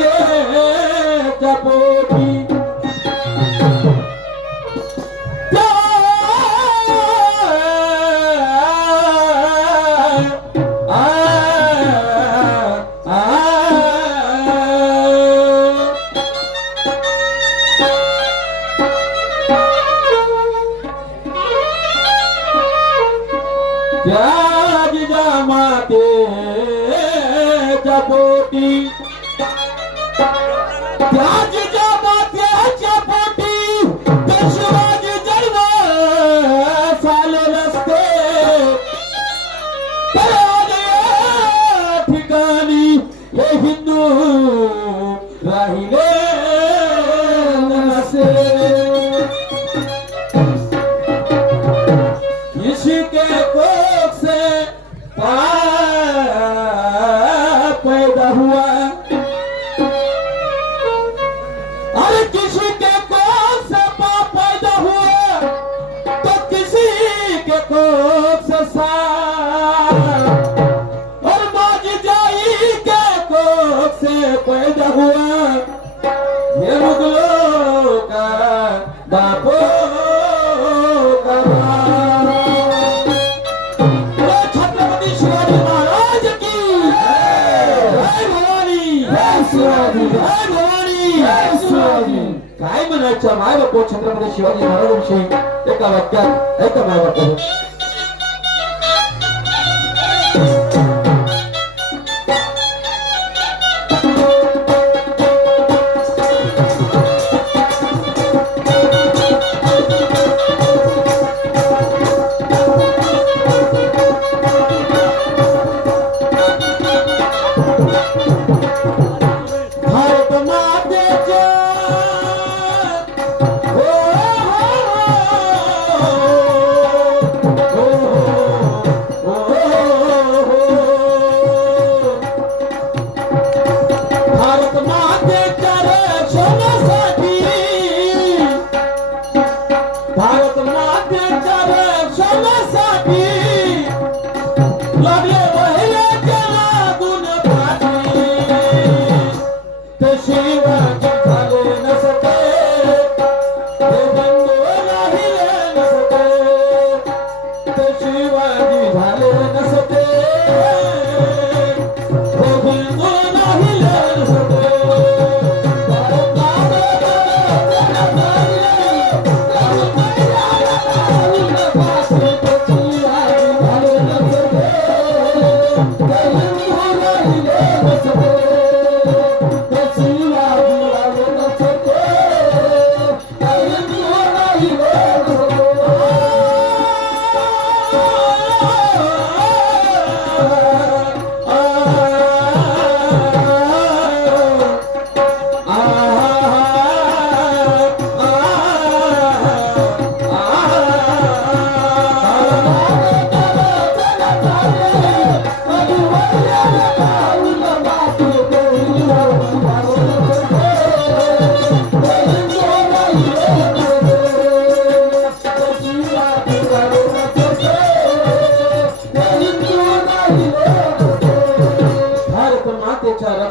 महादेवच्या पोटी मातेच्या पोटी त्याच्या मातेच्या पोटी ते शिवाजी जन्म झाले नसते ठिकाणी हे हिंदू राहिले नसे इसी के कोख से पैदा हुआ अरे किसी के कोख से पाप पैदा हुआ तो किसी के कोख से और माजी जाई के कोख से पैदा हुआ ये मुगलों का बापो काय म्हणायचं माय बापू छत्रपती शिवाजी महाराजांविषयी एका वाक्यात ऐका माय बापू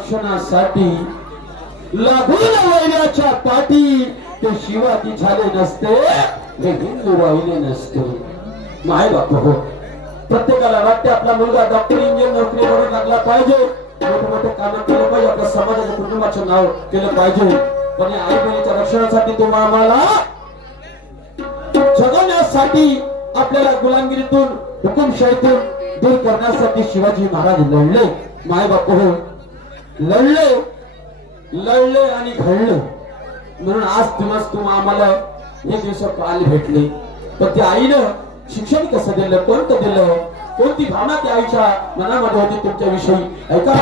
रक्षणासाठी लागून वैराच्या पाठी ते शिवाजी झाले नसते ते हिंदू राहिले नसते माय बाप हो प्रत्येकाला वाटते आपला मुलगा डॉक्टर इंजिनियर नोकरी करून लागला पाहिजे मोठे मोठे काम केलं पाहिजे आपल्या समाजाच्या कुटुंबाचं नाव केलं पाहिजे पण या आई बहिणीच्या रक्षणासाठी तुम्हाला आम्हाला जगवण्यासाठी आपल्याला गुलामगिरीतून हुकुमशाहीतून दूर करण्यासाठी शिवाजी महाराज लढले माय बाप हो लढले लढले आणि घडले म्हणून आज तुम्हाला आम्हाला हे दिवस पाहायला भेटले पण त्या आईनं शिक्षण कसं दिलं कोणतं दिलं कोणती भावना त्या आईच्या मनामध्ये होती तुमच्या विषयी ऐका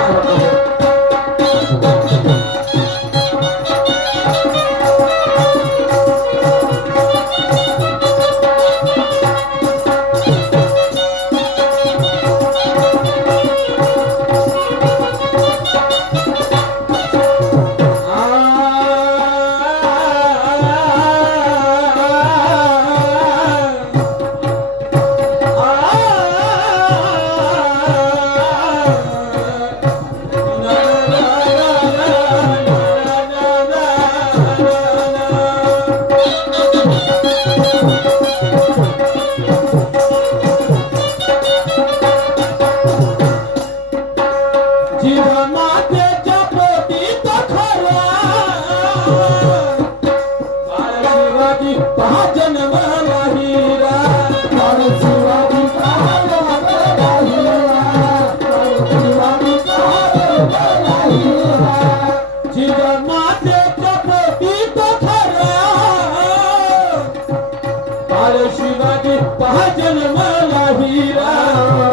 हा जन्मला हिरा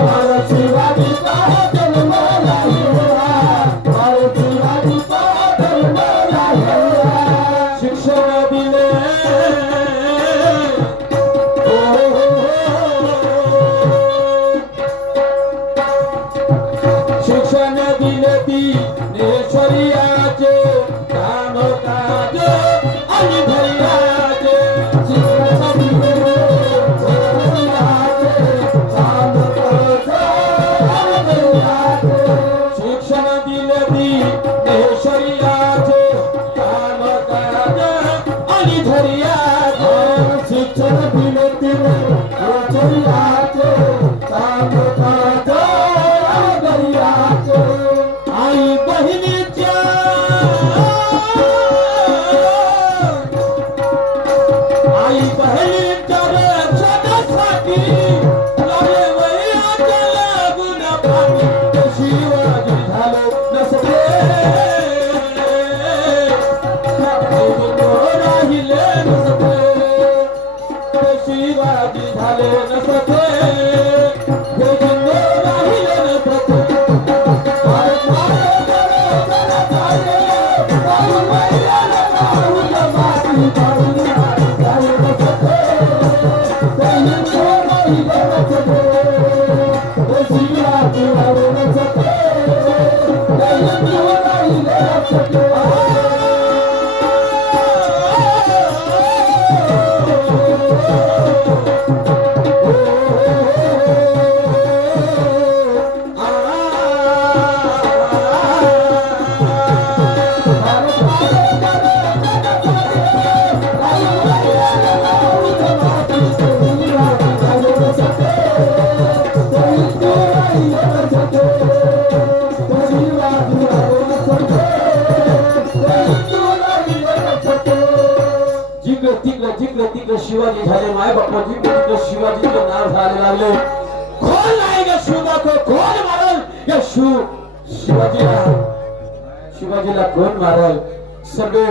बाळ शिवाजीचा हा जन्मला हिरा बाळ शिवाजीचा हा जन्मला हिरा शिक्षण दिले शिक्षण दिले ती नेश्वरियाचे काम काज आणि धैर्याचे शिक्षण दिले काम काज आणि धैर्याचे शिक्षण दिले ती नेश्वरियाचे काम काज आणि धैर्याचे शिक्षण दिले ती नेश्वरियाचे काम काज आई बहिणीच्या आई बहिणीच्या रक्षणासाठी लढे वैयाच्या लागून पाणी शिवाजी झाले नसते राहिले नसते शिवाजी झाले नसते जिकडे शिवाजी झाले माय बापा जिकडे शिवाजीचे नाव झाले लागले कोण नाही ग शिवबा कोण मारल या शिवाजीला कोण मारल सगळे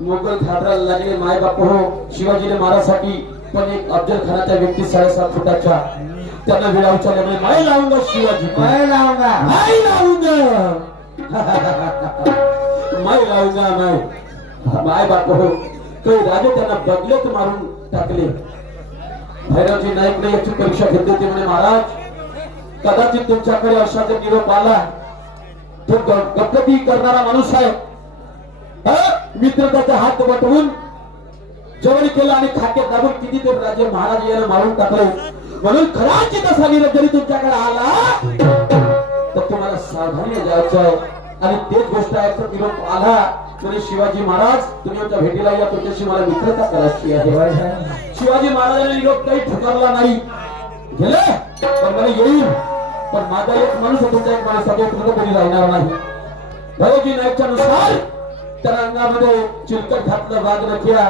मोगल घाबरायला लागले माय बाप हो शिवाजीला मारासाठी पण एक अफजल खानाच्या व्यक्ती 7.5 फुटाच्या त्यांना विळा उचलल्यामुळे माय लावूंगा शिवाजी माय लावूंगा माय बाप हो काही राजे त्यांना बदलत मारून टाकले भैरवजी नाईकने याची परीक्षा घेतली होती म्हणे महाराज कदाचित तुमच्याकडे असा जर निरोप आला तो गप्पी करणारा माणूस आहे मित्रताचा हात बटवून जवळ केलं आणि खात्यात दाबून कितीतरी राजे महाराज याला मारून टाकले म्हणून कदाचित असा निरोप जरी तुमच्याकडे आला तर तुम्हाला सावधानी द्यायचं आहे आणि तेच गोष्ट आहे तर निरोप आला तरी शिवाजी महाराज तुम्ही आमच्या भेटीला या तुमच्याशी मला मित्रता करायची आहे शिवाजी महाराजांनी निरोप काही ठुकरला नाही गेले पण मला येईल पण माझा एक माणूस तुमचा एक माणूस कधी राहणार नाही भैरवजी नाईकच्या नुसार त्या अंगामध्ये चिलकट घातलं वाद नख्या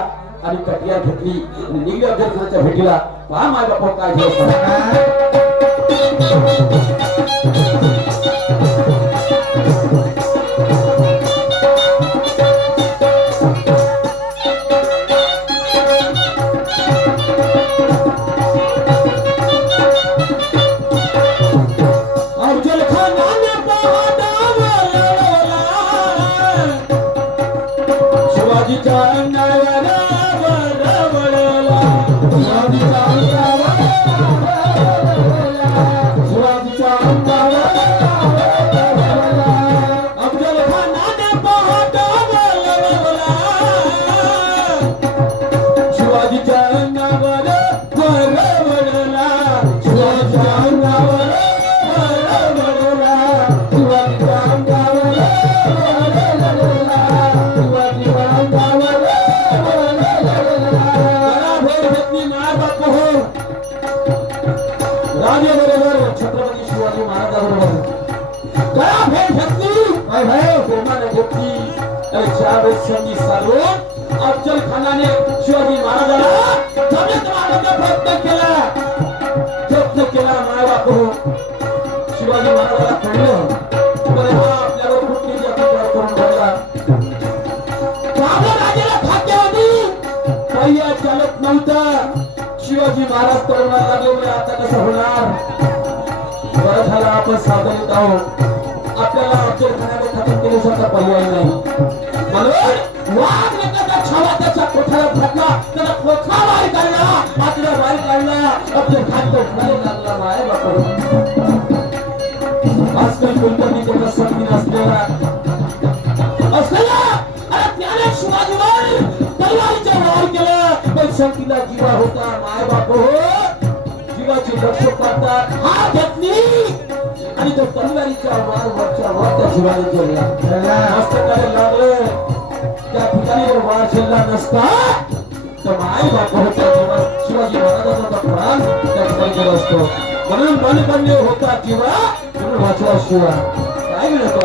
आणि कटिया घेतली आणि निघले अफजल खानाच्या भेटीला पहा माय बापा काय संधी साधून अफजल खानाने शिवाजी महाराजांना जमीन मारण्याचा प्रयत्न केला माय बापू शिवाजी महाराजांना कळलं तर हा आपल्याला कुठली अत्याचार करून ठेवला राजाला खात्यावधी पहिया चालत नव्हता शिवाजी महाराज तरुणाला लागले म्हणजे आता कसं होणार. बरं झालं आपण सावधानीत आहोत. आपल्याला अफजल खानाने खतम केल्यासारखा पर्याय नाही. म्हणून वाघ एखादा छावा त्याच्या कोठाला फाटला, त्याला कोठा बाहेर काढला, मात्र बाहेर काढला. अफजल खान तो खाली लागला. माय बापा आजकाल कोणत्याही तेवढा संधी नसलेला अरे त्याने शिवाजीवर तलवारीचा वार केला, पण शंकीला जीवा होता. माय बाप हो जीवाची लक्ष करतात हा घेतली आणि तो तलवारीच्या वार वरच्या वर त्या जीवाने केला. मस्तकाला लागलं त्या ठिकाणी जर वार शिल्ला नसता तर माय बाप होता जीवा शिवाजी महाराजांचा प्राण त्या ठिकाणी गेला असतो. म्हणून बलकन्य होता जीवा म्हणून वाचला शिवा. काय मिळत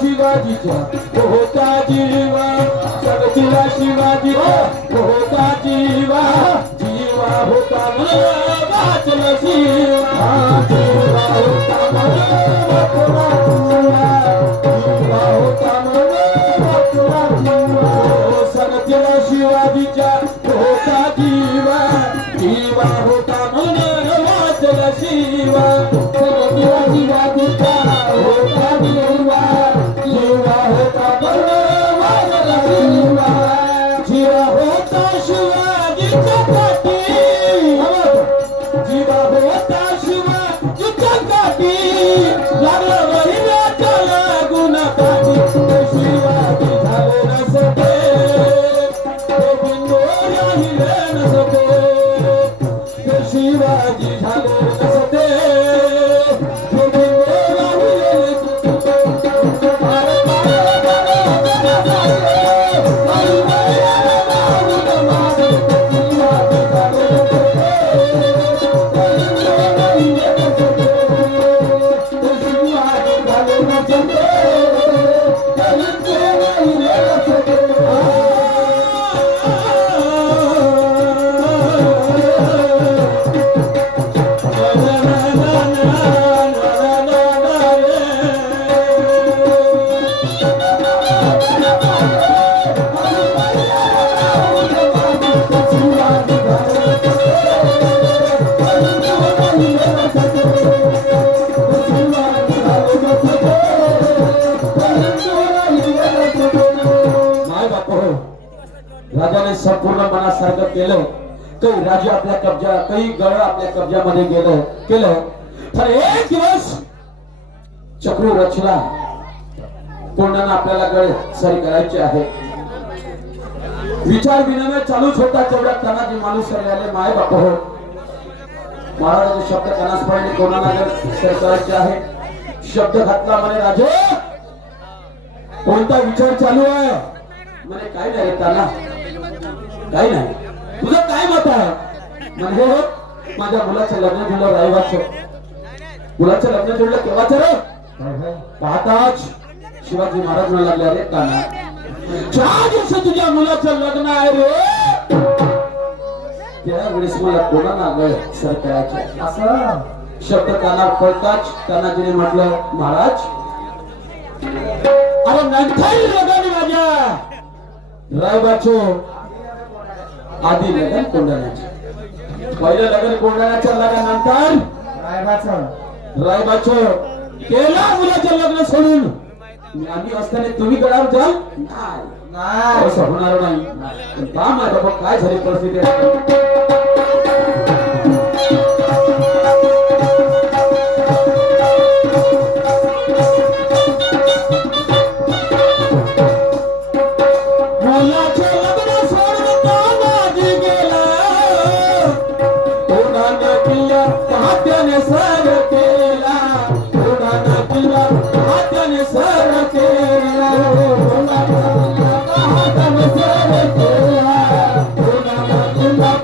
शिवाजीचा होता जीवा, जगतीला शिवाजीचा होता जीवा, जीवा होता म्हणून वाचला शिवा, जीवा होता म्हणून वाचला शिवा, जीवा होता म्हणून वाचला शिवा. जगतीला शिवाजीचा होता जीवा, जीवा होता म्हणून वाचला शिवा, जगतीला शिवाजीचा होता जीवा, जीवा होता म्हणून वाचला शिवा, जीवा होता शिवाजीच्या काठी, जीवा होता शिवाजीच्या काठी, लागला वैराच्या लागून काठी, शिवाजी झाले नसते, ते बिंदू राहिले नसते, ते शिवाजी झाले नसते, ते बिंदू राहिले राजाने संपूर्ण मनासारखं केलं. काही राजे आपल्या कब्जा, काही गळ आपल्या कब्जामध्ये केलं. तर एक दिवस चक्रू रचला. कोणाला आपल्याला गळ सरी करायचे आहे. विचार विनिमय चालूच होता. तेवढ्यात तानाजी मालुसरे आले. माय बाप हो महाराजाचे शब्द कानास पडले. कोणाला गळ सरी करायचे आहे. शब्द घातला म्हणे राजे कोणता विचार चालू आहे. म्हणे काय नाही रे ताना, काही नाही. तुझं काय मत आहे. म्हणजे माझ्या मुलाचं लग्न जुळलं रायवाचं. मुलाचं लग्न जुळलं केव्हाच रे. पाहताच शिवाजी महाराज म्हणू लागले अरे काना 4 दिवस तुझ्या मुलाचं लग्न आहे रे. त्यावेळेस मला कोणाला गळ सर करायचे असं शब्द कानावर पडताच तानाजीने म्हटलं महाराज अरे नंतर लग्न माझ्या रायबाचो आधी लग्न कोंडाण्याचे. पहिलं लग्न कोंडाण्याच्या लग्नानंतर रायबाचो केला मुलाचं लग्न सोडून. आम्ही असताना तुम्ही गडावर जाल नाही, असं होणार नाही. काम आहे बाबा काय झाली परिस्थिती.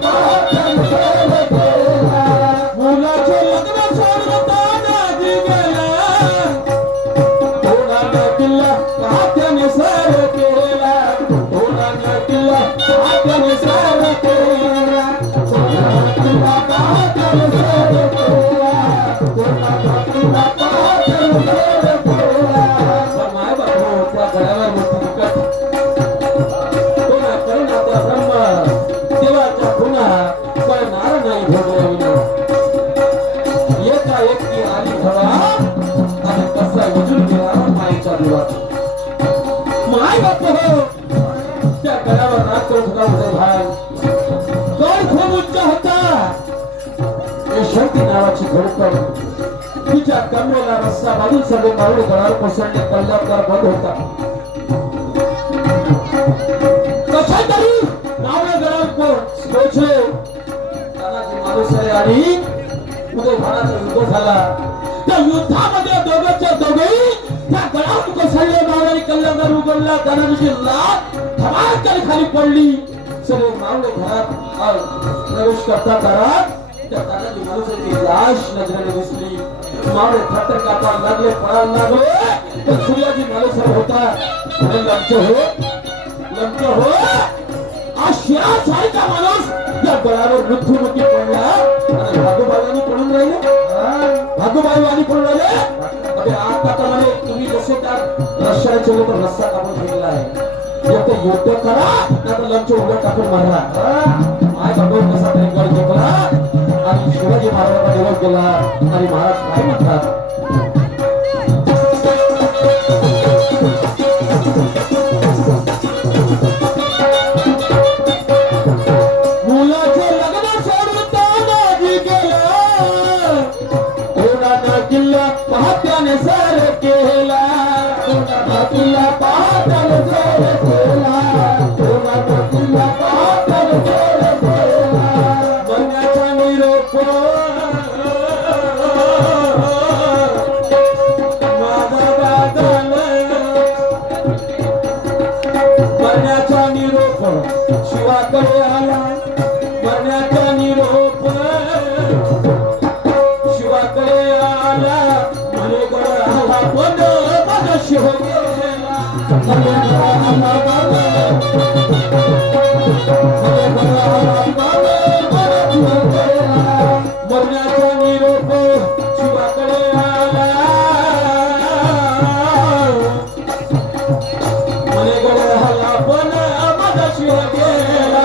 Bye. हाताने सर केला तोंडाचा किल्ला हाताने सर केला तोंडाचा हाताने सर केला तोंडाचा किल्ला हाताने सर केला माय बापू त्या गळ्यावर मोठी दुखत कोणा करुणाचा ब्रह्म देवाच्या खुणा कळणार नाही भोगविना एका एकटी आली हवा आणि कसा विजून गेला मायेच्या दिवा माय बाप हो त्या गळ्यावर नाक करून होता उदय भाग कण खूप उच्च होता यशवंती नावाची घोडकड तिच्या कमरेला रस्सा बांधून सगळे मावळे गळावर कोसळले कल्ल्यावर बंद होता कशा तरी मावळे गळावर पोचले तानाजी मालुसरे आणि उदय भागाचा युद्ध झाला त्या युद्धामध्ये दोघांच्या दोघेही त्या गळावर कोसळले मावळे कल्ल्यावर उघडला तानाजीची लाट धमाकेने खाली पडली सगळे मावळे घरात प्रवेश करता घरात त्या तानाजी मालुसरेची लाश नजरेने दिसली मावळे थरथर कापायला लागले पळायला लागले तर सूर्याजी मालुसरे होता लंच हो आज शिरासारखा माणूस या गळावर मृत्यूमुखी पडला आणि भागोबाईवानी पडून राहिले भागोबाईवानी पडून राहिले अबे आता तुम्हाला तुम्ही जसे त्या रस्त्याच्या लोक रस्ता कापून ठेवला आहे एक तर युद्ध करा ना तर लंच उघड टाकून मारा माय बाबा कसा तरी गड जिंकला आणि शिवाजी महाराजांना निरोप केला आणि महाराज काय म्हणतात पाहत्याने सर केला किल्ला पाहत्याने सर केला किल्ला पाहत्याने सर केला मरण्याचा निरोप माझा बादल मरण्याचा निरोप शिवाकडे आला मरण्याचा निरोप शिवाकडे आला मरण्याचा निरोप शिवाकडे आला मने गडे हल्ला पण माझा शिव गेला